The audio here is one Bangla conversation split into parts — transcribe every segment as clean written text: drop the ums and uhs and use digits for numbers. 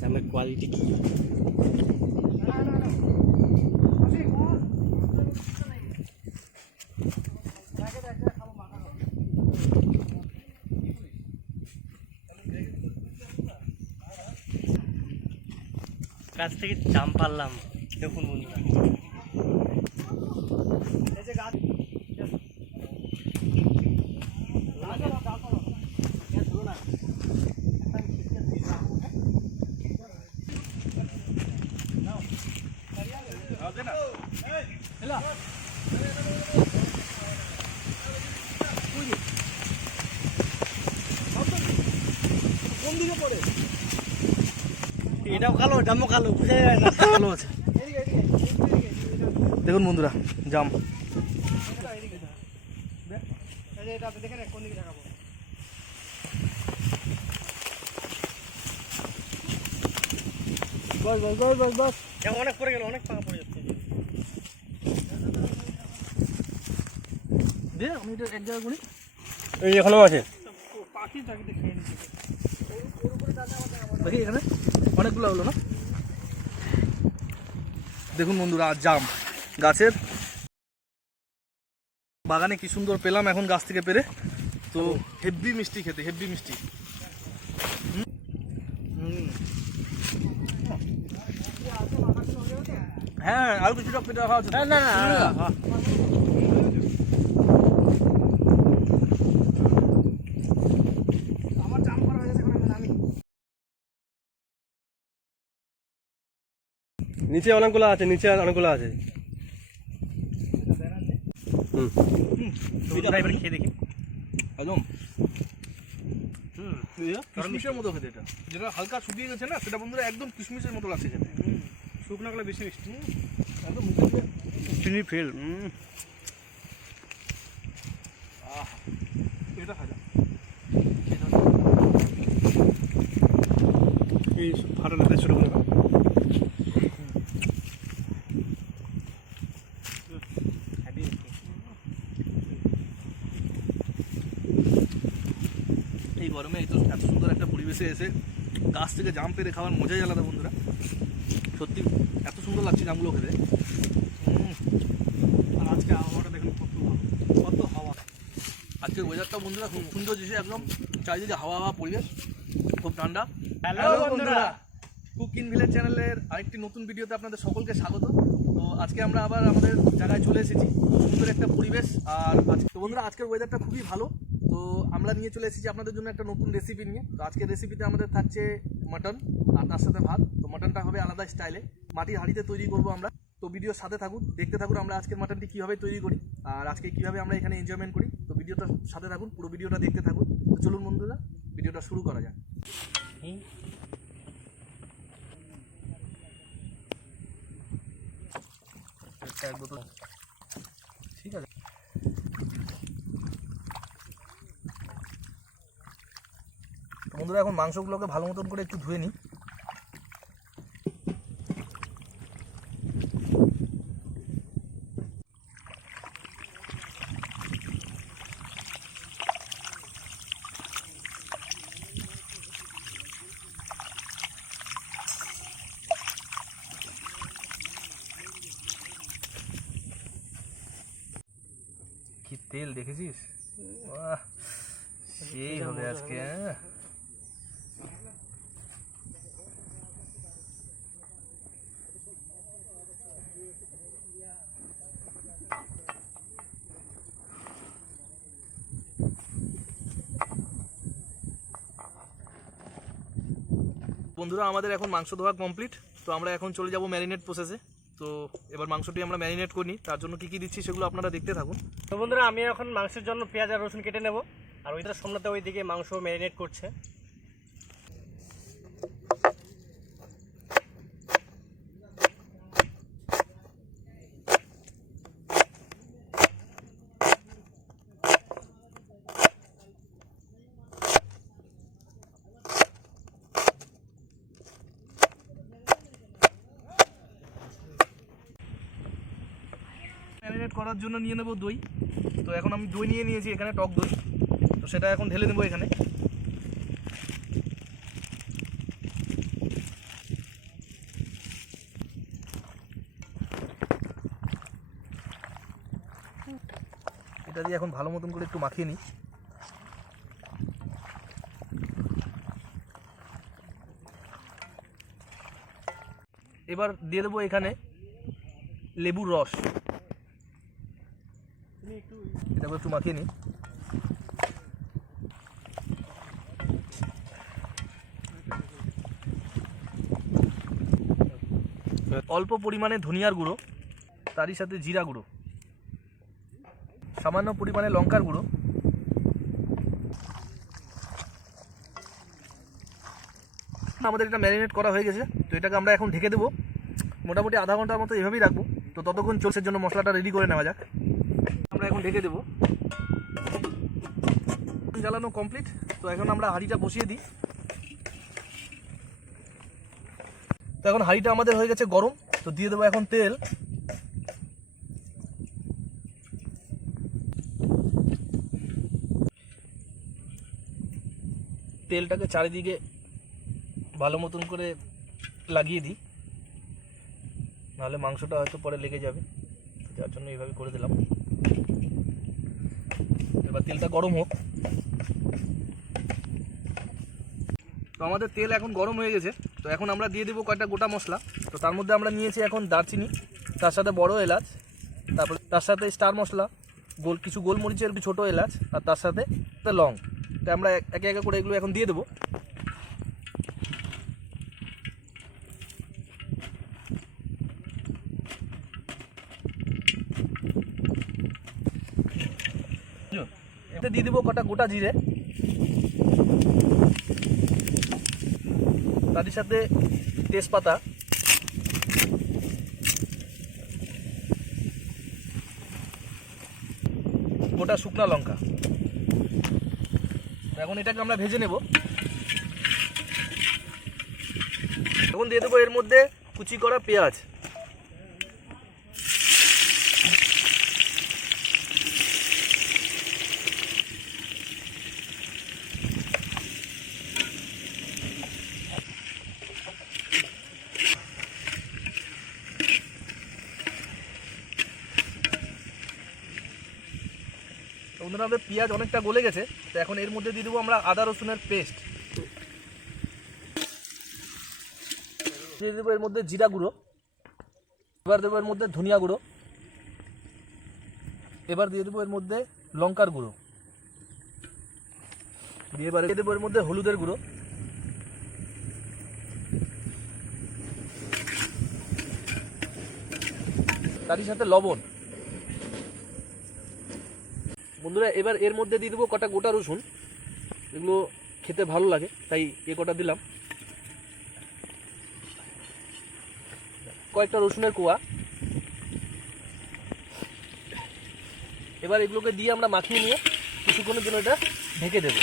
জামের কোয়ালিটি কি গাছ থেকে জাম পারলাম দেখুন বন্ধুরা এই যে গাছ কোন দিকে পড়ে এটাও কালো জামও কালো বুঝা যায় না ভালো আছে দেখুন বন্ধুরা জাম বস বস বস বস বস অনেক পড়ে গেল অনেক পাকা পড়ে যাচ্ছে দে আমি এটা এক জায়গায় গুনি এই এখনো আছে পাখি চাকিতে খেয়ে নিচ্ছে দেখি এখানে অনেকগুলো হলো না দেখুন বন্ধুরা জাম গাছের বাগানে কি সুন্দর পেলাম এখন গাছ থেকে পেরে তো হেভি মিষ্টি খেতে হেভি মিষ্টি হ্যাঁ আর কিছুটা পেটে রাখা আছে না না আমার জাম করা হয়ে গেছে আমি নিচে অনেকগুলো আছে নিচে অনেকগুলো আছে খেয়ে দেখি একদম কিশমিশের মতো খেতে এটা যেটা হালকা শুকিয়ে গেছে না সেটা বন্ধুরা একদম কিশমিশের মতো লাগছে খেতে শুকনো গেলে বেশি মিষ্টি একদম চিনি ফেল এটা খাজা এই ফাটানোতে শুরু করে এই গরমে এত সুন্দর একটা পরিবেশে এসে গাছ থেকে জাম পেরে খাওয়ার মজাই আলাদা বন্ধুরা সত্যি এত সুন্দর লাগছে জামগুলো খেতে আর আজকে আবহাওয়াটা দেখুন কত হাওয়া আজকের ওয়েদারটা বন্ধুরা খুব সুন্দর দিয়েছে একদম চারিদিকে হাওয়া হাওয়া পরিবেশ খুব ঠান্ডা হ্যালো বন্ধুরা কুক ইন ভিলেজ চ্যানেলের আরেকটি নতুন ভিডিওতে আপনাদের সকলকে স্বাগত তো আজকে আমরা আবার আমাদের জায়গায় চলে এসেছি সুন্দর একটা পরিবেশ আর আজকে তো বন্ধুরা আজকের ওয়েদারটা খুবই ভালো তো আমরা নিয়ে চলে এসেছি আপনাদের জন্য একটা নতুন রেসিপি নিয়ে তো আজকের রেসিপিতে আমাদের থাকছে মাটন আর তার সাথে ভাত তো মাটনটা হবে আলাদা স্টাইলে মাটির হাঁড়িতে তৈরি করব আমরা তো ভিডিওর সাথে থাকুন দেখতে থাকুন আমরা আজকের মাটনটি কীভাবে তৈরি করি আর আজকে কীভাবে আমরা এখানে এনজয়মেন্ট করি তো ভিডিওটার সাথে থাকুন পুরো ভিডিওটা দেখতে থাকুন তো চলুন বন্ধুরা ভিডিওটা শুরু করা যাক ঠিক আছে বন্ধুরা এখন মাংসগুলোকে ভালো মতন করে একটু ধুয়ে নিই কি তেল দেখেছিস সেই হবে আজকে বন্ধুরা আমাদের এখন মাংস ধোয়া কমপ্লিট তো আমরা এখন চলে যাব ম্যারিনেট প্রসেসে তো এবার মাংসটি আমরা ম্যারিনেট করি তার জন্য কি কি দিচ্ছি সেগুলো আপনারা দেখতে থাকুন তো বন্ধুরা আমি এখন মাংসের জন্য পেঁয়াজ আর রসুন কেটে নেব আর ওইটার সামনেতে ওইদিকে মাংস ম্যারিনেট করছে করার জন্য নিয়ে নেব দই। তো এখন আমি দই নিয়ে নিয়েছি এখানে, টক দই। তো সেটা এখন ঢেলে নেবো এখানে। এটা দিয়ে এখন ভালো মতন করে একটু মাখিয়ে নিই। এবার দিয়ে দেবো এখানে লেবুর রস, এটাকে একটু মাখিয়ে নিই। অল্প পরিমাণে ধনিয়ার গুঁড়ো, তারই সাথে জিরা গুঁড়ো, সামান্য পরিমাণে লঙ্কার গুঁড়ো, আমাদের এটা ম্যারিনেট করা হয়ে গেছে। তো এটাকে আমরা এখন ঢেকে দেবো, মোটামুটি আধা ঘন্টার মতো এভাবেই রাখবো। তো ততক্ষণ চলছের জন্য মশলাটা রেডি করে নেওয়া যাক। আমরা এখন ঢেকে দেবো, জ্বালানো কমপ্লিট। তো এখন আমরা হাঁড়িটা বসিয়ে দিই। তো এখন হাঁড়িটা আমাদের হয়ে গেছে গরম। তো দিয়ে দেবো এখন তেল। তেলটাকে চারিদিকে ভালো মতন করে লাগিয়ে দিই, নাহলে মাংসটা হয়তো পরে লেগে যাবে, যার জন্য এইভাবে করে দিলাম। এবার তেলটা গরম হোক। তো আমাদের তেল এখন গরম হয়ে গেছে। তো এখন আমরা দিয়ে দেবো কয়েকটা গোটা মশলা। তো তার মধ্যে আমরা নিয়েছি এখন দারচিনি, তার সাথে বড় এলাচ, তারপরে তার সাথে স্টার মশলা, কিছু গোলমরিচের ছোটো এলাচ, আর তার সাথে লং। তো আমরা একে একে করে এগুলো এখন দিয়ে দেবো। এতে দিয়ে দেবো কটা গোটা জিরে, তার সাথে তেজপাতা, গোটা শুকনা লঙ্কা। এখন এটাকে আমরা ভেজে নেব। এখন দিয়ে দেবো এর মধ্যে কুচি করা পেঁয়াজ, বন্ধুরা আমাদের পেঁয়াজ অনেকটা গলে গেছে। তো এখন এর মধ্যে দিয়ে দেবো আমরা আদা রসুনের পেস্ট, দিয়ে দেবো এর মধ্যে জিরা গুঁড়ো, এবার দেবো এর মধ্যে ধনিয়া গুঁড়ো, এবার দিয়ে দেবো এর মধ্যে লঙ্কার গুঁড়ো, দিয়ে এবার দিয়ে দেবো এর মধ্যে হলুদের গুঁড়ো, তারই সাথে লবণ। বন্ধুরা এবার এর মধ্যে দিয়ে দেবো কটা গোটা রসুন, এগুলো খেতে ভালো লাগে তাই কটা দিলাম, কয়েকটা রসুনের কোয়া। এবার এগুলোকে দিয়ে আমরা মাখিয়ে নিয়ে কিছুক্ষণের জন্য এটা ঢেকে দেবো।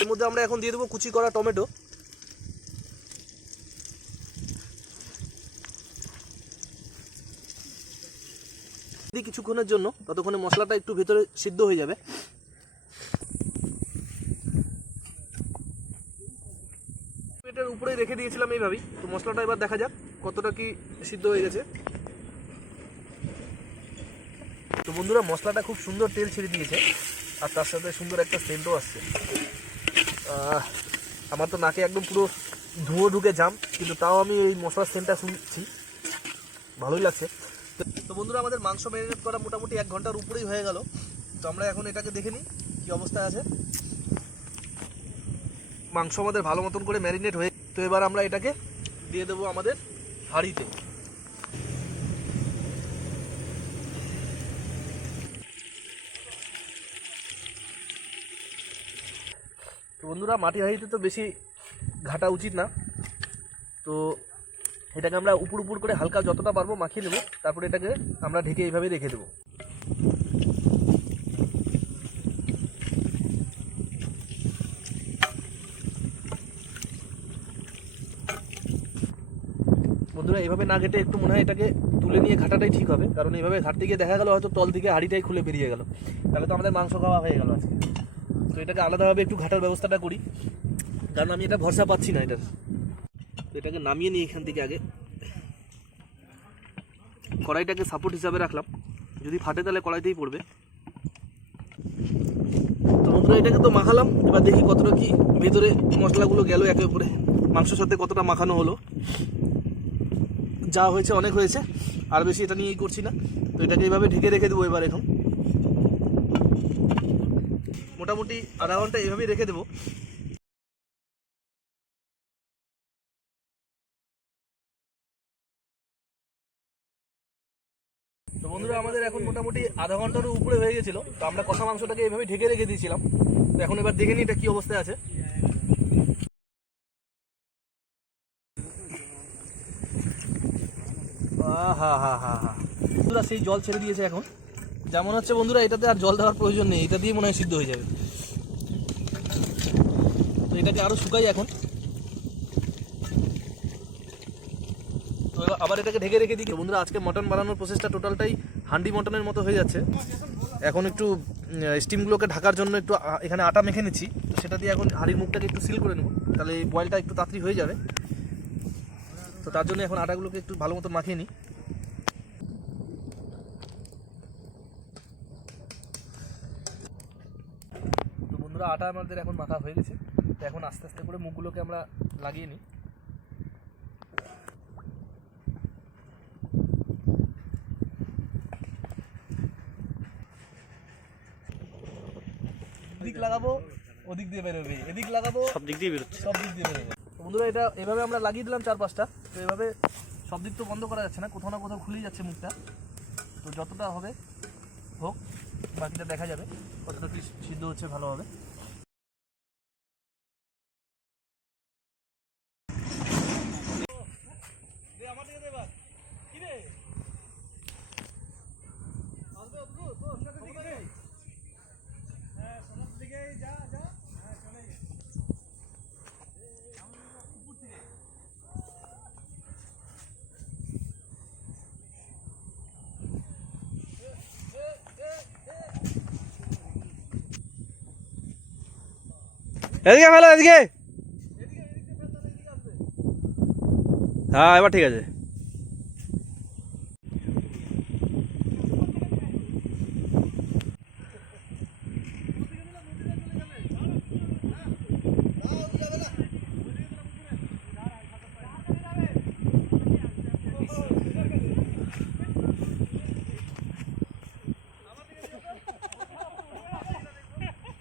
এর মধ্যে আমরা এখন দিয়ে দেবো কুচি করা টমেটো, কিছুক্ষণের জন্য, ততক্ষণে মশলাটা একটু ভেতরে সিদ্ধ হয়ে যাবে। এটার উপরেই রেখে দিয়েছিলাম এইভাবেই। তো মশলাটা এবার দেখা যাক কতটা কি সিদ্ধ হয়ে গেছে। তো বন্ধুরা মশলাটা খুব সুন্দর তেল ছেড়ে দিয়েছে, আর তার সাথে সুন্দর একটা সেন্টও আসছে। আমার তো নাকে একদম পুরো ধুঁয়ো ঢুকে জাম, কিন্তু তাও আমি এই মশলার সেন্টটা শুনছি, ভালোই লাগছে। তো বন্ধুরা আমাদের মাংস ম্যারিনেট করা মোটামুটি 1 ঘন্টার উপরেই হয়ে গেল। তো আমরা এখন এটাকে দেখে নিই কী অবস্থায় আছে। মাংস আমাদের ভালো মতন করে ম্যারিনেট হয়ে, তো এবার আমরা এটাকে দিয়ে দেবো আমাদের হাঁড়িতে। তো বন্ধুরা মাটির হাঁড়িতে তো বেশি ঘাটা উচিত না, তো এটাকে আমরা উপর উপর করে হালকা যতটা পারবো মাখিয়ে নেবো। তারপরে এটাকে আমরা ঢেকে এইভাবে রেখে দেবো। বন্ধুরা এইভাবে না ঘেটে একটু মনে হয় এটাকে তুলে নিয়ে ঘাটাটাই ঠিক হবে, কারণ এইভাবে ঘাটতে গিয়ে দেখা গেল হয়তো তল থেকে হাঁড়িটাই খুলে বেরিয়ে গেল, তাহলে তো আমাদের মাংস খাওয়া হয়ে গেল আজকে। তো এটাকে আলাদাভাবে একটু ঘাটার ব্যবস্থাটা করি, কারণ আমি এটা ভরসা পাচ্ছি না এটার। তো এটাকে নামিয়ে নিই এখান থেকে, আগে কড়াইটাকে সাপোর্ট হিসাবে রাখলাম, যদি ফাটে তাহলে কড়াইতেই পড়বে। তো বন্ধুরা এটাকে তো মাখালাম, এবার দেখি কতটা কি ভেতরে মশলাগুলো গেল একে উপরে, মাংসের সাথে কতটা মাখানো হলো। যা হয়েছে অনেক হয়েছে, আর বেশি এটা নিয়েই করছি না। তো এটাকে এইভাবে ঢেকে রেখে দেবো এবার, এখন মোটামুটি আধা ঘন্টা এইভাবেই রেখে দেবো। তো বন্ধুরা আমাদের এখন মোটামুটি আধা ঘন্টারও উপরে হয়ে গেছিল। তো আমরা কষা মাংসটাকে এইভাবে ঢেকে রেখে দিয়েছিলাম। তো এখন এবার দেখে নিই এটা কি অবস্থায় আছে। বন্ধুরা সেই জল ছেড়ে দিয়েছে এখন, যেমন হচ্ছে বন্ধুরা এটাতে আর জল দেওয়ার প্রয়োজন নেই, এটা দিয়ে মনে হয় সিদ্ধ হয়ে যাবে। তো এটাকে আরো শুকাই এখন। তো আবার এটাকে ঢেকে রেখে দিই। বন্ধুরা আজকে মটন বানানোর প্রসেসটা টোটালটাই হান্ডি মটনের মতো হয়ে যাচ্ছে। এখন একটু স্টিমগুলোকে ঢাকার জন্য একটু এখানে আটা মেখে নিচ্ছি। তো সেটা দিয়ে এখন হাঁড়ির মুখটাকে একটু সিল করে নেবো, তাহলে এই বয়েলটা একটু তাড়াতাড়ি হয়ে যাবে। তো তার জন্য এখন আটাগুলোকে একটু ভালো মতো মাখিয়ে নিই। তো বন্ধুরা আটা আমাদের এখন মাখা হয়ে গেছে। তো এখন আস্তে আস্তে করে মুখগুলোকে আমরা লাগিয়ে নিই। এদিক লাগাবো ওদিক দিয়ে বেরোবে, এদিক লাগাবো সব দিক দিয়ে বেরোচ্ছে, সব দিক দিয়ে বেরোবে। বন্ধুরা এটা এভাবে আমরা লাগিয়ে দিলাম 4-5টা। তো এভাবে সব দিক তো বন্ধ করা যাচ্ছে না, কোথাও না কোথাও খুলেই যাচ্ছে মুখটা। তো যতটা হবে হোক, বাকিটা দেখা যাবে কতটা কি সিদ্ধ হচ্ছে ভালোভাবে। এদিকে ফেলো, এদিকে। হ্যাঁ এবার ঠিক আছে।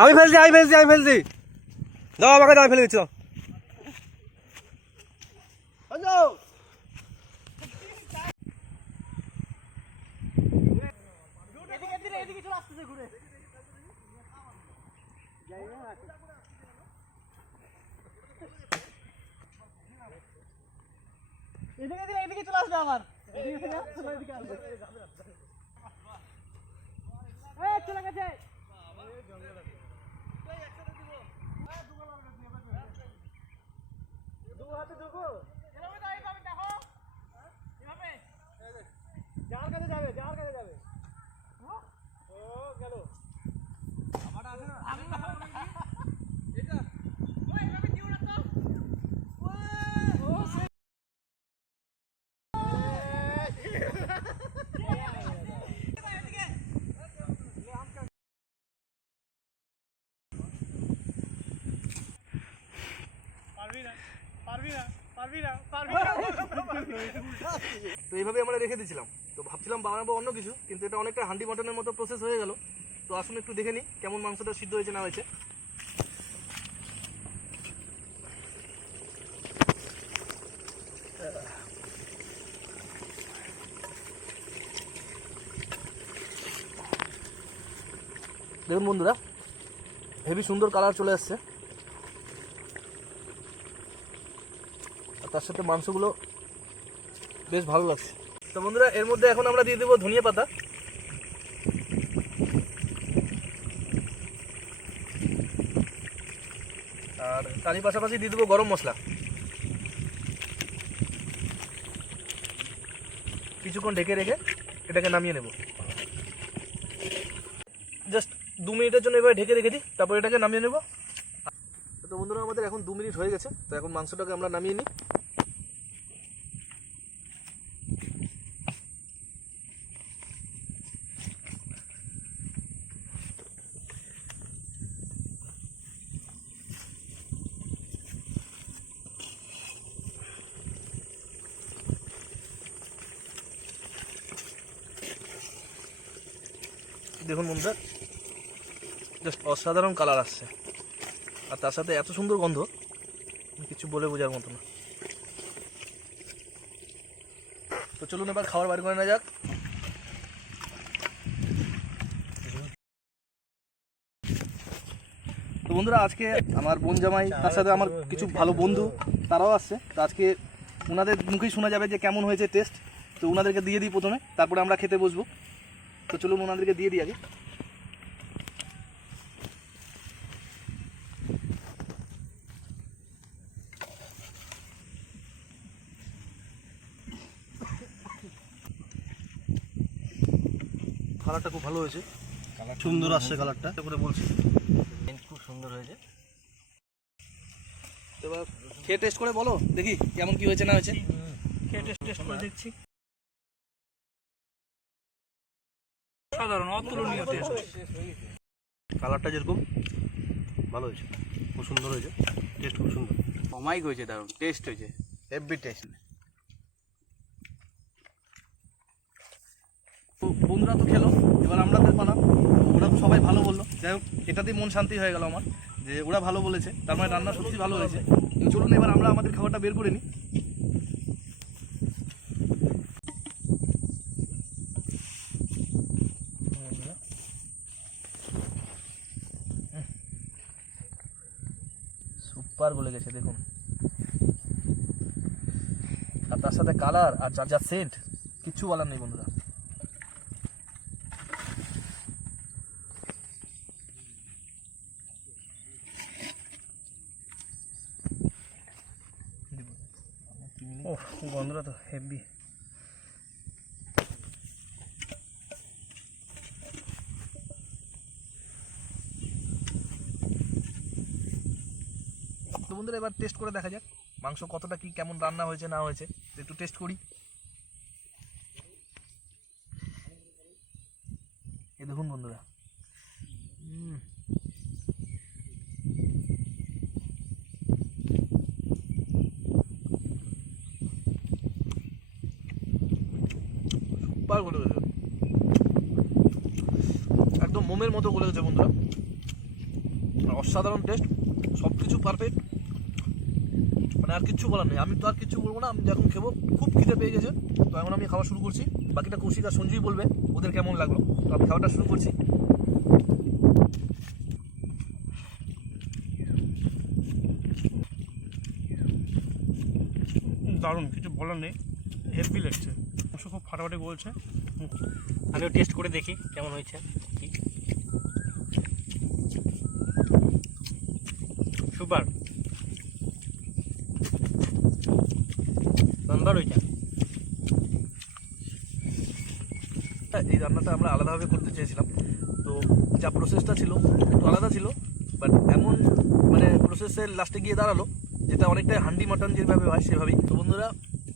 আমি ফেলছি, আমি ফেলছি, আমি ফেলছি। দাও আমাকে, দাও ফেলে দিচ্ছি, দাও। এদিকে চলে আসবে আবার, চলে গেছে। যার কাছে যাবে, যার কাছে যাবে। ও গেল আমারটা আছে না, এটা ওই এভাবে দিও না তো। ও তো এইভাবে আমরা রেখে দিয়েছিলাম। তো ভাবছিলাম বানাবো অন্য কিছু, কিন্তু এটা অনেকটা হান্ডি মটনের মতো প্রসেস হয়ে গেল। তো আসুন একটু দেখে নিই কেমন মাংসটা সিদ্ধ হয়েছে না হয়েছে। দেখুন বন্ধুরা, হেভি সুন্দর কালার চলে আসছে, আর তার সাথে মাংসগুলো বেশ ভালো লাগছে। তো বন্ধুরা এর মধ্যে এখন আমরা দিয়ে দেবো ধনিয়া পাতা, আর তারই পাশাপাশি দিয়ে দেবো গরম মশলা। কিছুক্ষণ ঢেকে রেখে এটাকে নামিয়ে নেব। জাস্ট 2 মিনিটের জন্য এভাবে ঢেকে রেখে দিই, তারপর এটাকে নামিয়ে নেব। তো বন্ধুরা আমাদের এখন 2 মিনিট হয়ে গেছে, তো এখন মাংসটাকে আমরা নামিয়ে নিই। দেখুন বন্ধুরা, জাস্ট অসাধারণ কালার আসছে, আর তার সাথে এত সুন্দর গন্ধ কিছু বলে বোঝার মতো না। তো চলুন এবার খাবার বাইর করে নেওয়া যাক। তো বন্ধুরা আজকে আমার বোন জামাই, তার সাথে আমার কিছু ভালো বন্ধু তারাও আসছে। তো আজকে ওনাদের মুখেই শোনা যাবে যে কেমন হয়েছে টেস্ট। তো ওনাদেরকে দিয়ে দিই প্রথমে, তারপরে আমরা খেতে বসবো। তো চলুন ওনাদেরকে দিয়ে দিই আগে। কালারটা খুব ভালো হয়েছে, সুন্দর আসছে কালারটা করে বলছি, খুব সুন্দর হয়েছে। তো এবার খেয়ে টেস্ট করে বলো দেখি কেমন কি হয়েছে না হয়েছে। খেয়ে টেস্ট করে দেখছি। সাধারণ অতুলনীয় টেস্ট। কালারটা যেরকম ভালো হয়েছে, খুব সুন্দর হয়েছে, টেস্ট খুব সুন্দর, অমাইক হয়েছে, দারুণ টেস্ট হয়েছে, হেভি টেস্ট। তো বন্ধুরা তো খেলো, এবার আমরা দেখবো না, ওরা তো সবাই ভালো বললো। যাই হোক, এটাতেই মন শান্তি হয়ে গেল আমার, যে ওরা ভালো বলেছে, তার মানে রান্না সত্যি ভালো হয়েছে। চলুন এবার আমরা আমাদের খাবারটা বের করে নিই। সুপার বলে গেছে দেখুন, আর তার সাথে কালার আর যা যা সেন্ট, কিচ্ছু বলার নেই বন্ধুরা। গন্ধটা তো হেভি। তো বন্ধুরা এবার টেস্ট করে দেখা যাক মাংস কতটা কি কেমন রান্না হয়েছে না হয়েছে, একটু টেস্ট করি। এই দেখুন বন্ধুরা, সুপার গলে গেছে, একদম মোমের মতো গলে গেছে বন্ধুরা, অসাধারণ টেস্ট, সব কিছু পারফেক্ট, মানে আর কিচ্ছু বলার নেই। আমি তো আর কিচ্ছু বলবো না, আমি যখন খেবো খুব খিদে পেয়ে গেছে, তো এখন আমি খাওয়া শুরু করছি। বাকিটা কৌশিক আর সঞ্জুই বলবে ওদের কেমন লাগলো। তো আমি খাওয়াটা শুরু করছি। দারুণ, কিছু বলার নেই, হেভি লাগছে, অবশ্য খুব ফাটাফাটি বলছে। আমিও টেস্ট করে দেখি কেমন হয়েছে। সুপার, নাম্বার হয়েছে। এই রান্নাটা আমরা আলাদাভাবে করতে চেয়েছিলাম, তো যা প্রসেসটা ছিল একটু আলাদা ছিল, বাট এমন মানে প্রসেসের লাস্টে গিয়ে দাঁড়ালো যেটা অনেকটাই হান্ডি মাটন যেভাবে হয় সেভাবেই। তো বন্ধুরা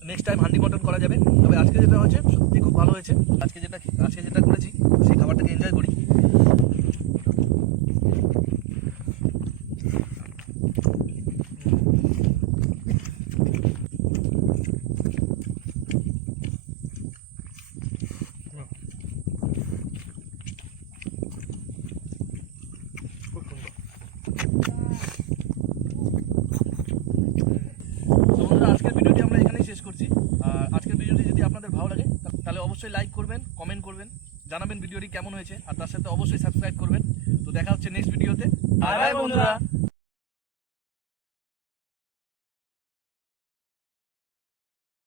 নেক্সট টাইম হান্ডি মাটন করা যাবে। তবে আজকে যেটা হয়েছে সত্যি খুব ভালো হয়েছে। আজকে যেটা করেছি সেই খাবারটাকে এনজয় করি। আজকের ভিডিওটি আমরা এখানেই শেষ করছি। আর আজকের ভিডিওটি যদি আপনাদের ভালো লাগে তাহলে অবশ্যই লাইক করবেন, কমেন্ট করবেন, জানাবেন ভিডিওটি কেমন হয়েছে, আর তার সাথে অবশ্যই সাবস্ক্রাইব করবেন। তো দেখা হচ্ছে নেক্সট ভিডিওতে। বাই বাই বন্ধুরা।